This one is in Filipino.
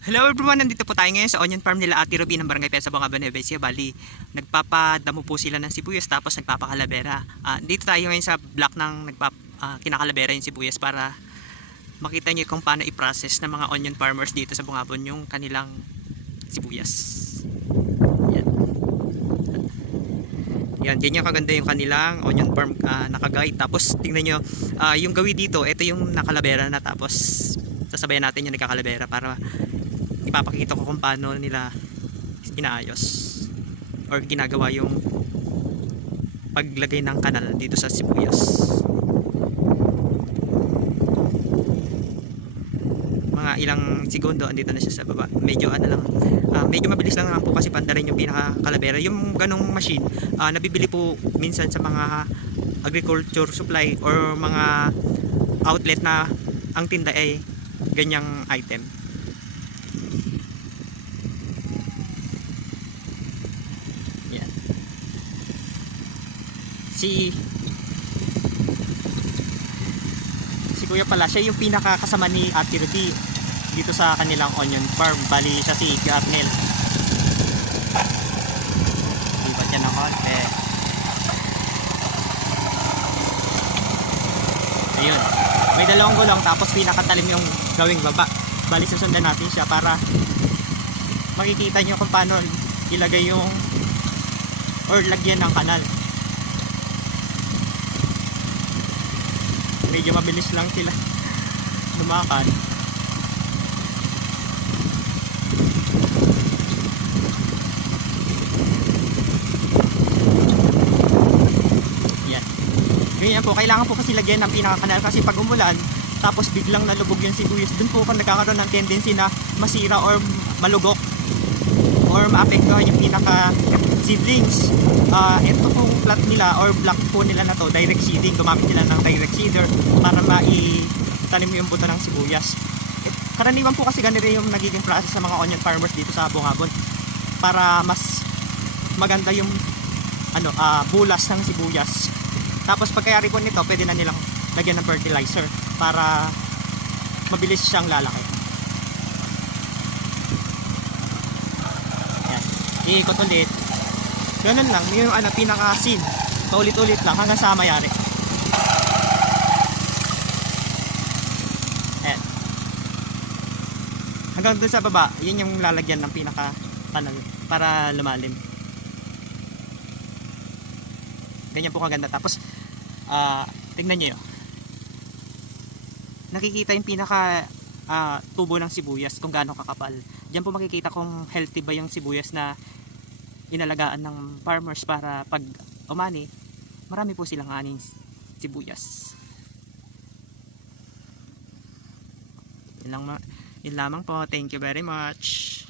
Hello everyone, nandito po tayo ngayon sa onion farm nila Ate Ruby ng Barangay Pesa, Bungaba, Nueva Ecija. Bali, nagpapadamo po sila ng sibuyas tapos nagpapakalabera. Dito tayo ngayon sa block ng kinakalabera yung sibuyas para makita nyo kung paano i-process ng mga onion farmers dito sa Bungabon yung kanilang sibuyas. Yan. Yan, ganyan kaganda yung kanilang onion farm nakagay. Tapos tingnan nyo, yung gawi dito, ito yung nakalabera na, tapos sasabayan natin yung nagkakalabera para ipapakita ko kung paano nila inaayos or ginagawa yung paglagay ng kanal dito sa sibuyas. Mga ilang segundo andito na siya sa baba. Medyo ano lang, medyo mabilis lang naman po kasi panda rin yung pinakakalabera. Yung ganong machine, nabibili po minsan sa mga agriculture supply or mga outlet na ang tinda ay ganyang item. Yan. Si Kuya pala, siya yung pinakakasama ni Ate Ruby dito sa kanilang onion farm. Bali siya si Garnel. Lipat yan ng konti. Ayun. May dalawang gulong tapos pinakatalim yung gawing baba. Bali susundan natin siya para makikita nyo kung paano ilagay yung or lagyan ng kanal. Medyo mabilis lang sila lumakad. Yan. Ganyan po, kailangan po kasi lagyan ng pinakakanal kasi pag umulan tapos biglang nalubog yung sibuyas, dun po kung nagkakaroon ng tendency na masira or malugok or maapektuhan yung pinaka seedlings. Ito pong plant nila or block po nila na to, direct seeding. Gumamit nila ng direct seeder para maitanim yung buto ng sibuyas. Karaniwan po kasi ganito yung nagiging process sa mga onion farmers dito sa Bungabon para mas maganda yung bulas ng sibuyas. Tapos pagkayari po nito, pwede na nilang lagyan ng fertilizer para mabilis siyang lalaki. Yan. Iikot ulit. Ganun lang, yung pinaka-seed. Paulit-ulit lang hanggang sa mayari. Ayan. Hanggang doon sa baba, yun yung lalagyan ng pinaka-kanal para lumalim. Ganyan po kaganda. Tapos, tingnan nyo yun. Nakikita yung pinaka tubo ng sibuyas kung gaano kakapal. Diyan po makikita kung healthy ba yung sibuyas na inalagaan ng farmers para pag umani, marami po silang aning sibuyas. Yun lamang po. Thank you very much.